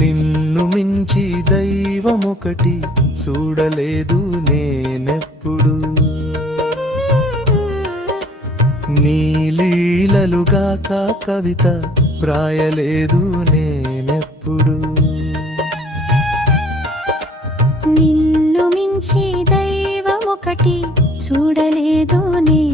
నిన్ను మించి దైవమొకటి చూడలేదు నేనెప్పుడు. నీలీలలుగాక కవిత ప్రాయలేదు నేనెప్పుడు. నిన్ను మించి దైవం ఒకటి చూడలేదు నే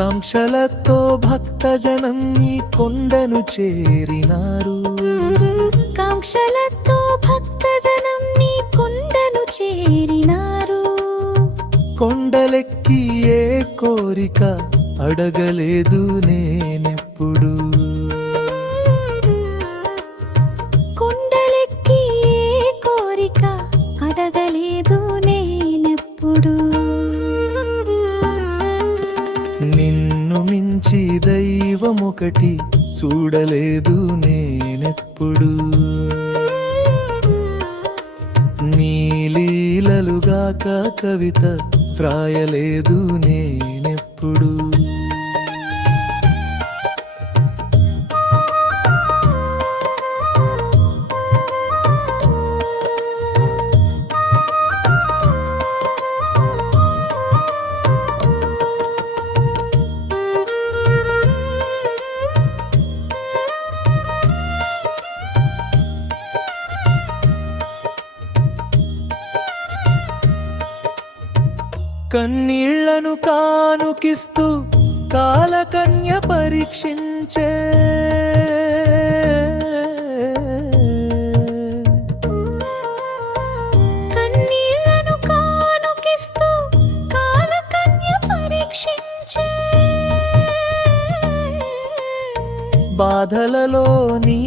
కాంక్షలతో భక్తజనం ఈ కొండను చేరినారు. కాంక్షలతో భక్తజనం నీ కొండను చేరినారు. కొండలెక్కి ఏ కోరిక అడగలేదు నేనెప్పుడు. ఒకటి చూడలేదు నేనెప్పుడు. నీలీలలుగాక కా కవిత రాయలేదు నేనెప్పుడు. కన్నీళ్ళను కానుకిస్తూ కాలకన్య పరీక్షించే. బాధలలో నీ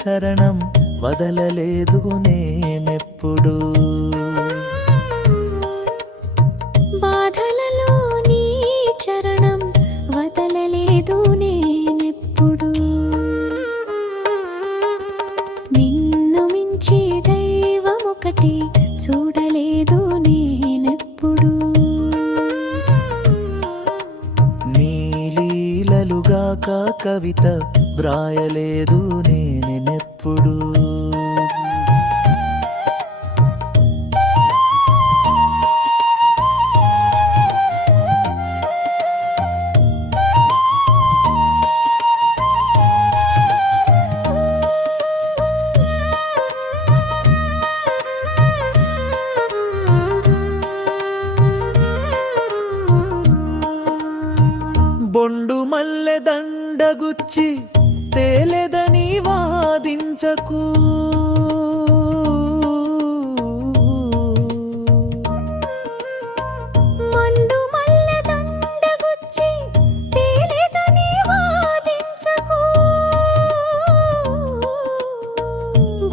చరణం వదలలేదు నేనెప్పుడు. కా కవిత వ్రాయలేదు నేనెప్పుడు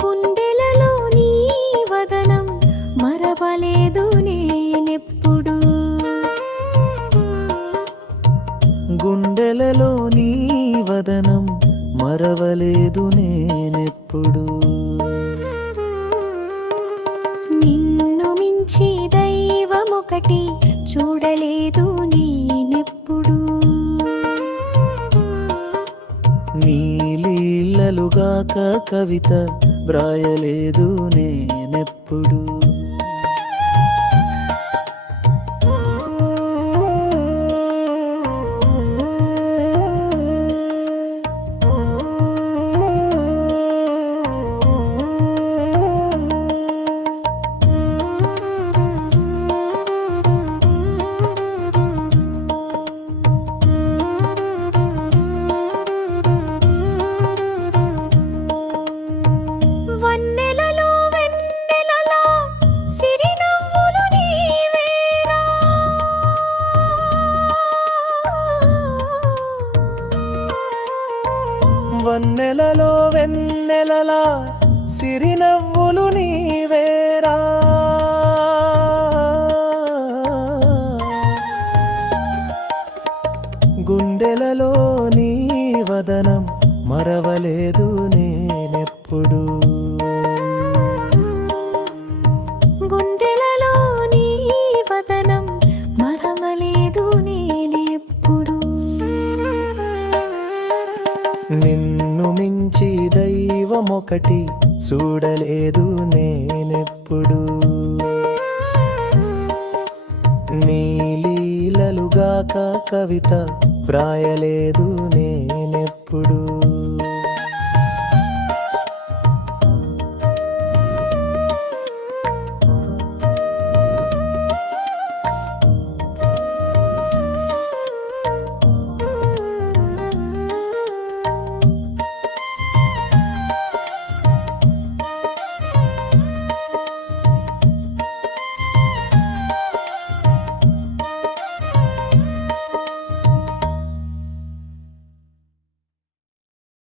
గుండెలలో నీ వదనం మరవలేదు నేనెప్పుడు. గుండెలలో నీ వదనం మరవలేదు నేనెప్పుడు. నిన్ను మించి దైవం ఒకటి చూడలేదు నేనెప్పుడు. నీలీలలుగా కా కవిత వ్రాయలేదు నేనెప్పుడు. కళలో నీ వదనం మరవలేదు నేనెప్పుడు. నీ వదనం నిన్ను మించి దైవమొకటి చూడలేదు నేనెప్పుడూ. నీలీలలుగాక కవిత వ్రాయలేదు నే.